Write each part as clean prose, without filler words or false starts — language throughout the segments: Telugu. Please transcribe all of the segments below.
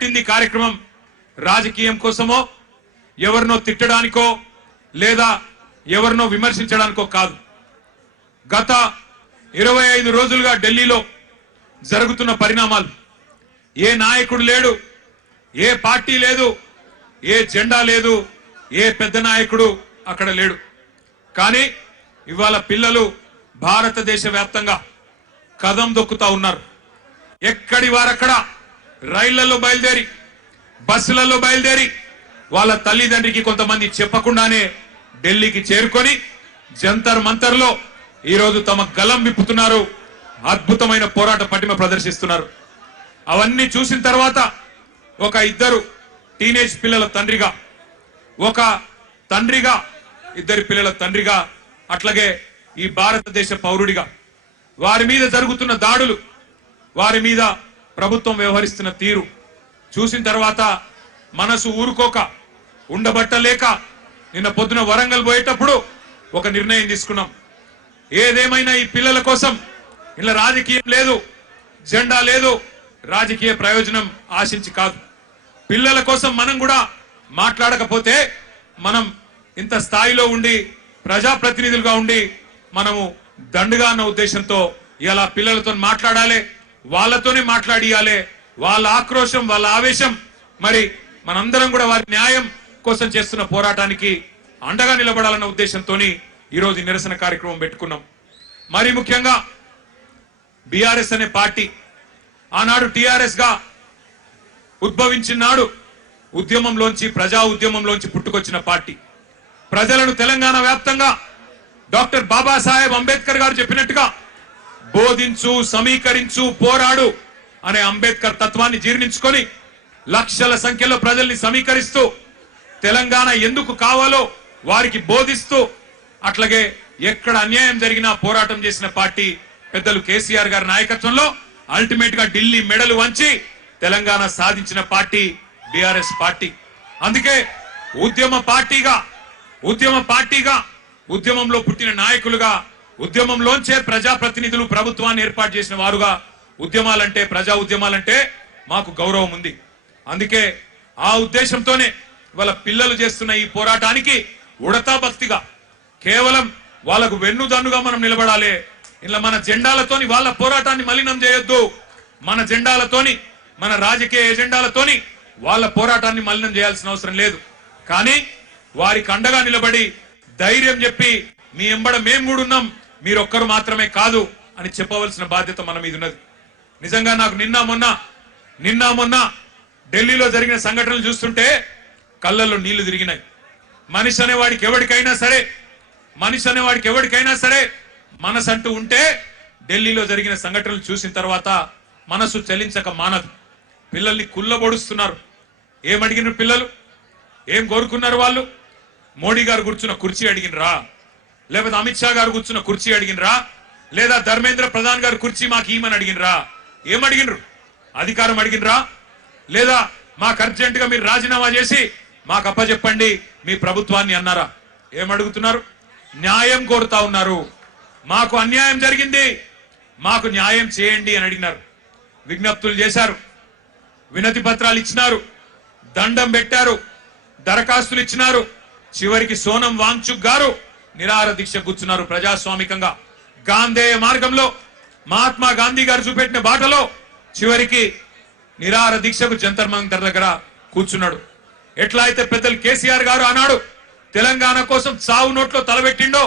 కార్యక్రమం రాజకీయం కోసమో ఎవరినో తిట్టడానికో లేదా ఎవరినో విమర్శించడానికో కాదు. గత 25 రోజులుగా ఢిల్లీలో జరుగుతున్న పరిణామాలు, ఏ నాయకుడు లేడు, ఏ పార్టీ లేదు, ఏ జెండా లేదు, ఏ పెద్ద నాయకుడు అక్కడ లేడు. కానీ ఇవాళ పిల్లలు భారతదేశ వ్యాప్తంగా కదం దొక్కుతా ఉన్నారు. ఎక్కడి వారక్కడ రైళ్లలో బయలుదేరి, బస్సులలో బయలుదేరి వాళ్ళ తల్లిదండ్రికి కొంతమంది చెప్పకుండానే ఢిల్లీకి చేరుకొని జంతర్ మంతర్లో ఈరోజు తమ గలం విప్పుతున్నారు. అద్భుతమైన పోరాట పటిమ ప్రదర్శిస్తున్నారు. అవన్నీ చూసిన తర్వాత ఒక ఇద్దరు టీనేజ్ పిల్లల తండ్రిగా, ఒక తండ్రిగా, ఇద్దరి పిల్లల తండ్రిగా, అట్లాగే ఈ భారతదేశ పౌరుడిగా వారి మీద జరుగుతున్న దాడులు, వారి మీద ప్రభుత్వం వ్యవహరిస్తున్న తీరు చూసిన తర్వాత మనసు ఊరుకోక ఉండబట్టలేక నిన్న పొద్దున వరంగల్ పోయేటప్పుడు ఒక నిర్ణయం తీసుకున్నాం. ఏదేమైనా ఈ పిల్లల కోసం ఇలా రాజకీయం లేదు, జెండా లేదు, రాజకీయ ప్రయోజనం ఆశించి కాదు. పిల్లల కోసం మనం కూడా మాట్లాడకపోతే మనం ఇంత స్థాయిలో ఉండి ప్రజాప్రతినిధులుగా ఉండి మనము దండుగా అన్న ఉద్దేశంతో ఇలా పిల్లలతో మాట్లాడాలి, వాళ్ళతోనే మాట్లాడియాలి. వాళ్ళ ఆక్రోశం, వాళ్ళ ఆవేశం, మరి మనందరం కూడా వారి న్యాయం కోసం చేస్తున్న పోరాటానికి అండగా నిలబడాలన్న ఉద్దేశంతో ఈరోజు నిరసన కార్యక్రమం పెట్టుకున్నాం. మరి ముఖ్యంగా బీఆర్ఎస్ అనే పార్టీ ఆనాడు టీఆర్ఎస్ గా ఉద్భవించినాడు ఉద్యమంలోంచి, ప్రజా ఉద్యమంలోంచి పుట్టుకొచ్చిన పార్టీ. ప్రజలను తెలంగాణ వ్యాప్తంగా డాక్టర్ బాబాసాహెబ్ అంబేద్కర్ గారు చెప్పినట్టుగా బోధించు, సమీకరించు, పోరాడు అనే అంబేద్కర్ తత్వాన్ని జీర్ణించుకొని లక్షల సంఖ్యలో ప్రజల్ని సమీకరిస్తూ తెలంగాణ ఎందుకు కావాలో వారికి బోధిస్తూ, అట్లాగే ఎక్కడ అన్యాయం జరిగినా పోరాటం చేసిన పార్టీ పెద్దలు కేసీఆర్ గారి నాయకత్వంలో అల్టిమేట్ గా ఢిల్లీ మెడలు వంచి తెలంగాణ సాధించిన పార్టీ బీఆర్ఎస్ పార్టీ. అందుకే ఉద్యమంలో పుట్టిన నాయకులుగా, ఉద్యమంలోంచే ప్రజాప్రతినిధులు ప్రభుత్వాన్ని ఏర్పాటు చేసిన వారుగా ఉద్యమాలంటే, ప్రజా ఉద్యమాలంటే మాకు గౌరవం ఉంది. అందుకే ఆ ఉద్దేశంతోనే వాళ్ళ పిల్లలు చేస్తున్న ఈ పోరాటానికి ఉడతా భక్తిగా కేవలం వాళ్ళకు వెన్నుదన్నుగా మనం నిలబడాలి. ఇలా మన జెండాలతోని వాళ్ళ పోరాటాన్ని మలినం చేయొద్దు. మన జెండాలతోని, మన రాజకీయ ఎజెండాలతోని వాళ్ళ పోరాటాన్ని మలినం చేయాల్సిన అవసరం లేదు. కానీ వారికి అండగా నిలబడి ధైర్యం చెప్పి మీ ఎంబడ మేము కూడా ఉన్నాం, మీరొక్కరు మాత్రమే కాదు అని చెప్పవలసిన బాధ్యత మన మీద ఉన్నది. నిజంగా నాకు నిన్న మొన్న ఢిల్లీలో జరిగిన సంఘటనలు చూస్తుంటే కళ్ళల్లో నీళ్లు తిరిగినాయి. మనిషి అనేవాడికి ఎవరికైనా సరే మనసు అంటూ ఉంటే ఢిల్లీలో జరిగిన సంఘటనలు చూసిన తర్వాత మనసు చలించక మానదు. పిల్లల్ని కుల్లబొడుస్తున్నారు. ఏమడిగినారు పిల్లలు, ఏం కోరుకున్నారు వాళ్ళు? మోడీ గారు కూర్చున్న కుర్చీ అడిగినరా, లేకపోతే అమిత్ షా గారు కూర్చున్న కుర్చీ అడిగినరా, లేదా ధర్మేంద్ర ప్రధాన్ గారు కుర్చీ మాకు ఈమని అడిగినరా? ఏమడిగినరు? అధికారం అడిగినరా? లేదా మాకు అర్జెంట్ గా మీరు రాజీనామా చేసి మాకు అప్పచెప్పండి మీ ప్రభుత్వాన్ని అన్నారా? ఏమడుగుతున్నారు? న్యాయం కోరుతా ఉన్నారు. మాకు అన్యాయం జరిగింది, మాకు న్యాయం చేయండి అని అడిగినారు. విజ్ఞప్తులు చేశారు, వినతి పత్రాలు ఇచ్చినారు, దండం పెట్టారు, దరఖాస్తులు ఇచ్చినారు. చివరికి సోనం వాంగ్చుక్ గారు నిరాహార దీక్ష కూర్చున్నారు. ప్రజాస్వామికంగా గాంధేయ మార్గంలో మహాత్మా గాంధీ గారు చూపెట్టిన బాటలో చివరికి నిరాహార దీక్షకు జంతర్ మంతర్ దగ్గర కూర్చున్నాడు. ఎట్లా అయితే పెద్దలు కేసీఆర్ గారు ఆనాడు తెలంగాణ కోసం చావు నోట్లో తలబెట్టిండో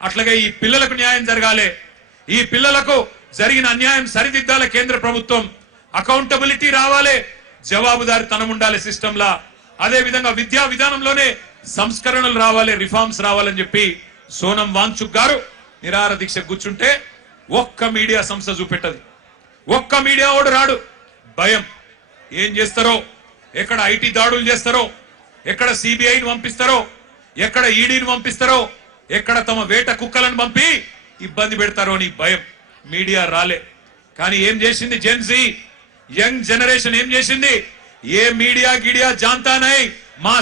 అట్లాగే ఈ పిల్లలకు న్యాయం జరగాలి, ఈ పిల్లలకు జరిగిన అన్యాయం సరిదిద్దాలి. కేంద్ర ప్రభుత్వం అకౌంటబిలిటీ రావాలి, జవాబుదారీతనం ఉండాలి సిస్టంలా. అదే విధంగా విద్యా విధానంలోనే సంస్కరణలు రావాలి, రిఫార్మ్స్ రావాలని చెప్పి సోనం వాంగ్చుక్ గారు నిరాహార దీక్ష కూర్చుంటే ఒక్క మీడియా సంస్థ చూపెట్టదు, ఒక్క మీడియా ఓడు రాడు. భయం. ఏం చేస్తారో, ఎక్కడ ఐటీ దాడులు చేస్తారో, ఎక్కడ సిబిఐని పంపిస్తారో, ఎక్కడ ఈడీని పంపిస్తారో, ఎక్కడ తమ వేట కుక్కలను పంపి ఇబ్బంది పెడతారో అని భయం. మీడియా రాలే. కానీ ఏం చేసింది జెన్జీ, యంగ్ జనరేషన్ ఏం చేసింది? ఏ మీడియా గిడియా జాంతా నై, మా